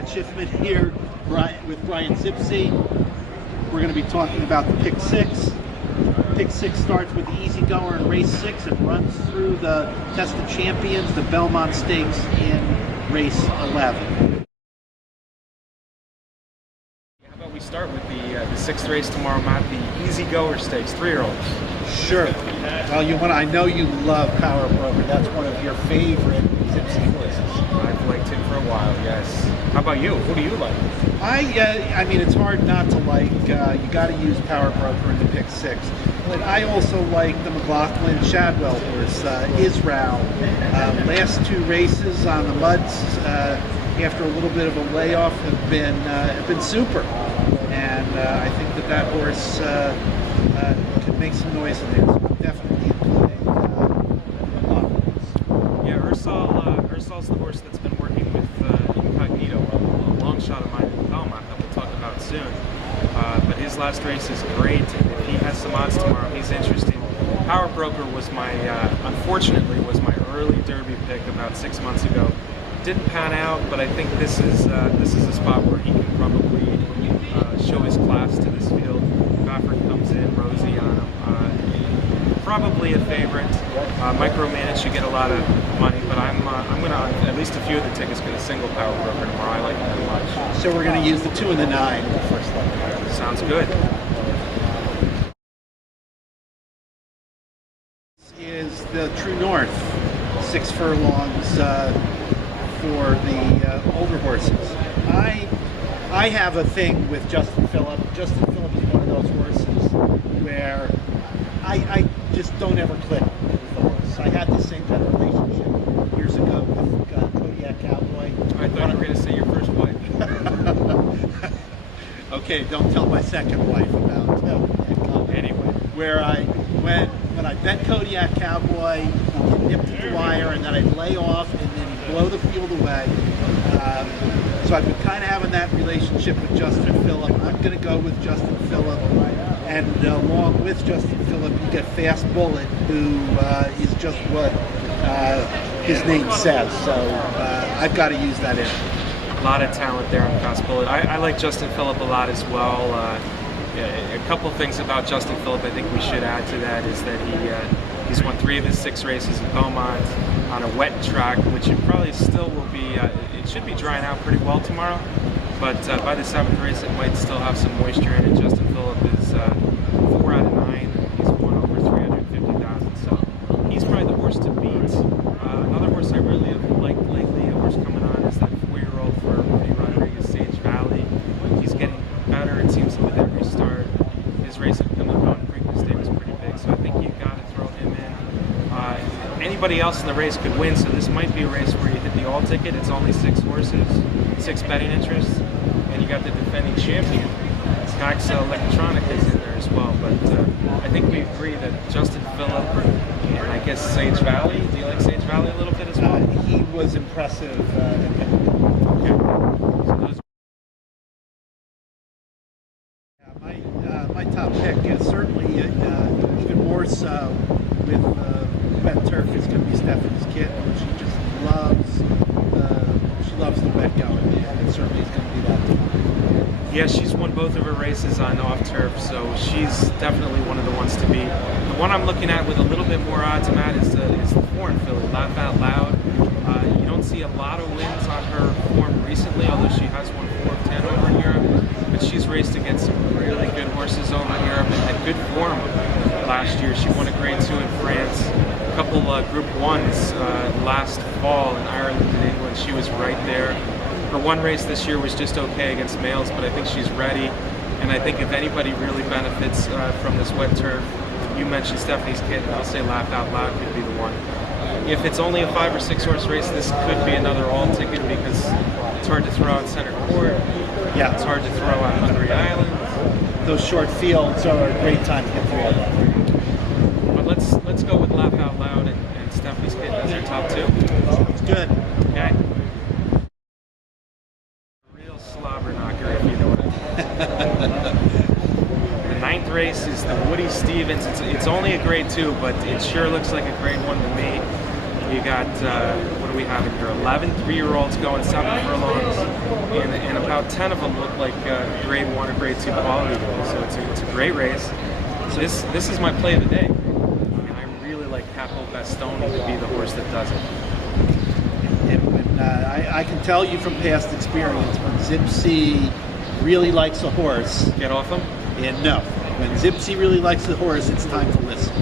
Matt Schiffman here with Brian Zipsey. We're going to be talking about the Pick 6. Pick 6 starts with the Easy Goer in race 6 and runs through the Test of Champions, the Belmont Stakes, in race 11. How about we start with the sixth race tomorrow, Matt, the Easy Goer Stakes, 3-year-olds. Sure. Well, I know you love Power Broker. That's one of your favorite Zipsy horses. I've liked him for a while, yes. How about you? Who do you like? I mean, it's hard not to like. You got to use Power Broker in the Pick 6. But I also like the McLaughlin Shadwell horse, Israel. Last two races on the muds, after a little bit of a layoff, have been super. And I think that horse can make some noise in there. So I'm definitely in play. Yeah, Ursal's the horse that's been working with Incognito, a long shot of mine in Belmont that we'll talk about soon. But his last race is great. If he has some odds tomorrow, he's interesting. Power Broker was unfortunately, was my early Derby pick about 6 months ago. Didn't pan out, but I think this is a spot where he can probably show his class to this field. Gofford comes in, Rosie on him. Probably a favorite. Micromanage should get a lot of money, but I'm gonna, at least a few of the tickets, gonna single Power Broker tomorrow. I like him very much. So we're gonna use the 2 and the 9 in the first leg. Sounds good. This is the True North, 6 furlongs for the older horses. I have a thing with Justin Phillip. Justin Phillip is one of those horses where I just don't ever click with the horse. I had the same kind of relationship years ago with Kodiak Cowboy. I thought you were going to say your first wife. Okay, don't tell my second wife about that. Anyway, when I bet Kodiak Cowboy, he'd nip to the wire, and then I'd lay off, and then he'd blow the field away. So I've been kind of having that relationship with Justin Phillip. I'm going to go with Justin Phillip, and along with Justin Phillip, you get Fast Bullet, who is just what his name says. So I've got to use that in. A lot of talent there on Fast Bullet. I like Justin Phillip a lot as well. A couple things about Justin Phillip I think we should add to that is that he's won 3 of his 6 races at Belmont on a wet track, which it probably still will be. It should be drying out pretty well tomorrow, but by the 7th race it might still have some moisture in it. Justin Phillip is 4 out of 9. He's won over 350,000, so he's probably the horse to beat. Another horse I really have liked lately, a horse coming on, is that 4-year-old for Rudy Rodriguez, Sage Valley. He's getting better, it seems, with every start. His race at Plymouth Mountain Preakness Day was pretty big, so I think you've got to throw him in. Anybody else in the race could win, so this might be a race where you hit the all ticket. It's only 6 horses, 6 betting interests, and you got the defending champion. Taxa Electronica is in there as well, but I think we agree that Justin Phillip and I guess Sage Valley. Do you like Sage Valley a little bit as well? He was impressive. Okay. So those my top pick is certainly even more so with wet turf is going to be Stephanie's Kit. She just loves the wet going, and it certainly is going to be that. Yeah, she's won both of her races on off turf, so she's definitely one of the ones to beat. The one I'm looking at with a little bit more odds, Matt, is the foreign filly, Laugh Out Loud. You don't see a lot of wins on her form recently, although she has won 4 of 10 over in Europe. But she's raced against some really good horses over in Europe and had good form last year. She won a Grade 2 in France, a couple Group 1s last fall in Ireland and England. She was right there. Her one race this year was just okay against males, but I think she's ready. And I think if anybody really benefits from this wet turf, you mentioned Stephanie's Kit, and I'll say Laugh Out Loud could be the one. If it's only a 5 or 6 horse race, this could be another all ticket because it's hard to throw out Center Court. Yeah, it's hard to throw out Hungary Island. Those short fields are a great time to get through all that. But let's go with Laugh Out Loud and Stephanie's Kit as your top 2. Sounds good. Okay. Real slobber knocker, if you know what I mean. The 9th race is the Woody Stevens. It's only a Grade 2, but it sure looks like a Grade 1 to me. You got, what do we have in here? 11 3-year-olds going 7 furlongs and about 10 of them look like grade 1 or grade 2 quality bulls. So it's a great race. So this is my play of the day. And I really like Capo Bastoni to be the horse that does it. And I can tell you from past experience, when Zipsy really likes a horse, Get off him? and no, when Zipsy really likes the horse, it's time to listen.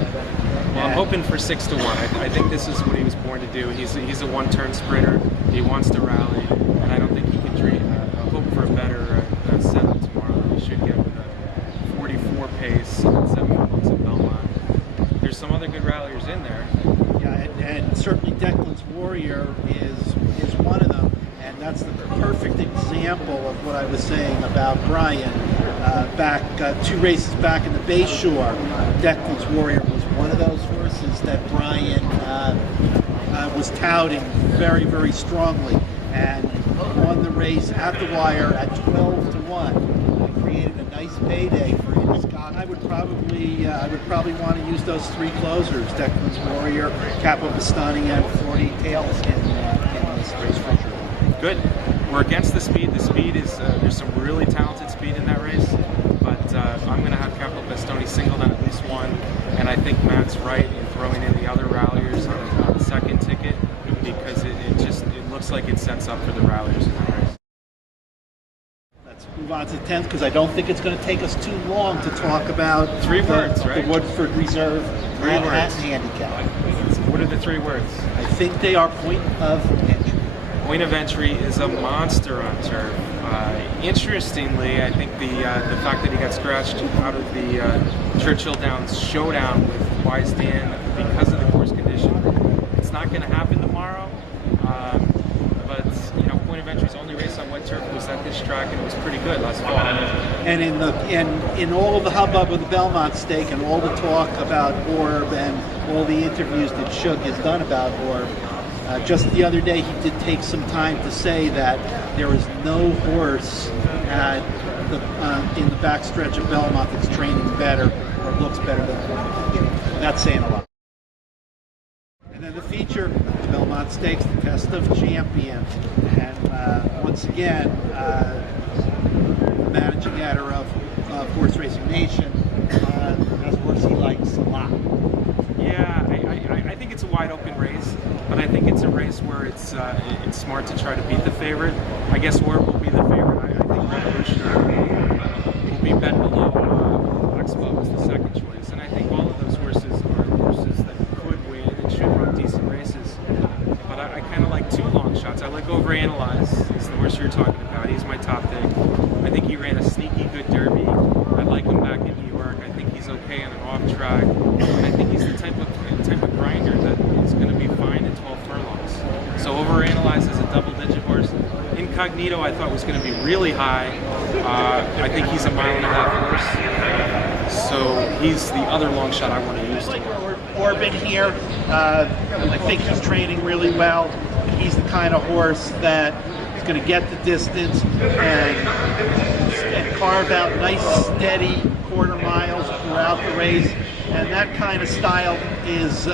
Well, I'm hoping for 6 to 1. I think this is what he was born to do. He's a one-turn sprinter. He wants to rally, and I don't think he can dream. I hope for a better setup tomorrow than he should get with a 44 pace and 7 months at Belmont. There's some other good ralliers in there. Yeah, and certainly Declan's Warrior is one of them, and that's the perfect example of what I was saying about Brian. Back 2 races back in the Bayshore, Declan's Warrior was one of those horses that Brian was touting very, very strongly, and won the race at the wire at 12 to 1. It created a nice payday for him. I would probably want to use those 3 closers: Declan's Warrior, Capo Bastoni, and 40 Tails in this race for sure. Good. We're against the speed. The speed is there's some really talented speed in that race, but I'm going to have Capo Bastoni singled on at least 1, and I think Matt's right in throwing in the other ralliers on the second ticket, because it looks like it sets up for the ralliers in that race. Let's move on to the 10th, because I don't think it's going to take us too long to talk about 3 words, right? The Woodford Reserve 3 at words. handicap. What are the 3 words? I think they are point of entry. Point of entry is a monster on turf. Interestingly, I think the fact that he got scratched out of the Churchill Downs showdown with Wise Dan because of the course condition, it's not going to happen tomorrow. But point of entry's only race on wet turf was at this track, and it was pretty good last fall. And in all of the hubbub of the Belmont Stake and all the talk about Orb and all the interviews that Shug has done about Orb, just the other day he did take some time to say that there is no horse at in the backstretch of Belmont that's training better or looks better than Orb. That's saying a lot. And then the feature, the Belmont Stakes, the Test of Champions. And once again, the managing editor of Horse Racing Nation has a horse he likes a lot. Yeah, I think it's a wide open race, but I think it's a race where it's smart to try to beat the favorite. I guess Orb will be the favorite. I think Revolutionary will be bet below Expo as the second choice, and I think all of those horses are horses that could win and should run decent races. But I kind of like 2 long shots. I like Overanalyze. He's the horse you're talking about. He's my top pick. I think he ran a sneaky good Derby. I like him back in New York. I think he's okay on an off track. And I think he's the type of grinder that is going to be fine at 12 furlongs. So Overanalyze is a double-digit horse. Incognito I thought was going to be really high. I think he's a 1.5 horse. So he's the other long shot I want to use. I like Orb here. I think he's training really well. He's the kind of horse that is going to get the distance and carve out nice, steady quarter miles throughout the race. And that kind of style is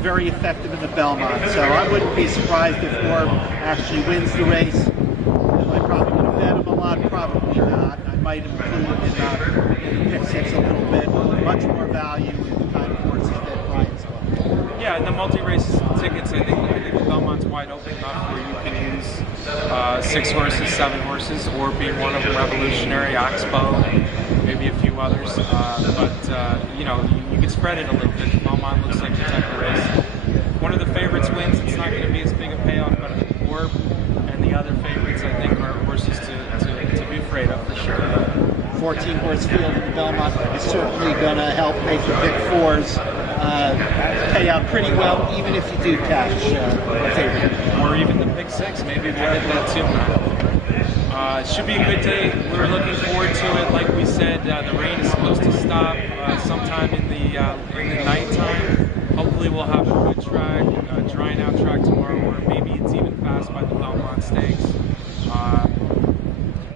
very effective in the Belmont. So I wouldn't be surprised if Orb actually wins the race. Am I probably going to bet him a lot? Probably not. I might include him in the pick 6 a little bit. Much more value in the kind of horses that Brian's got. Yeah, and the multi-race tickets, I think the Belmont's wide open enough where you can use 6 horses, 7 horses, or be one of them, Revolutionary, Expo, maybe a few others. You can spread it a little bit. Belmont looks like the type of race. One of the favorites wins. It's not going to be as big a payoff, but Orb and the other favorites, I think, are horses to be afraid of for sure. 14-horse field in the Belmont is certainly going to help make the Pick 4s pay out pretty well, even if you do cash a favorite. Or even the Pick 6, maybe we'll get that too. It should be a good day. We're looking forward to it. Like we said, the rain is supposed to stop sometime in the nighttime. Hopefully we'll have a good track, drying out track tomorrow, or maybe it's even fast by the Belmont Stakes.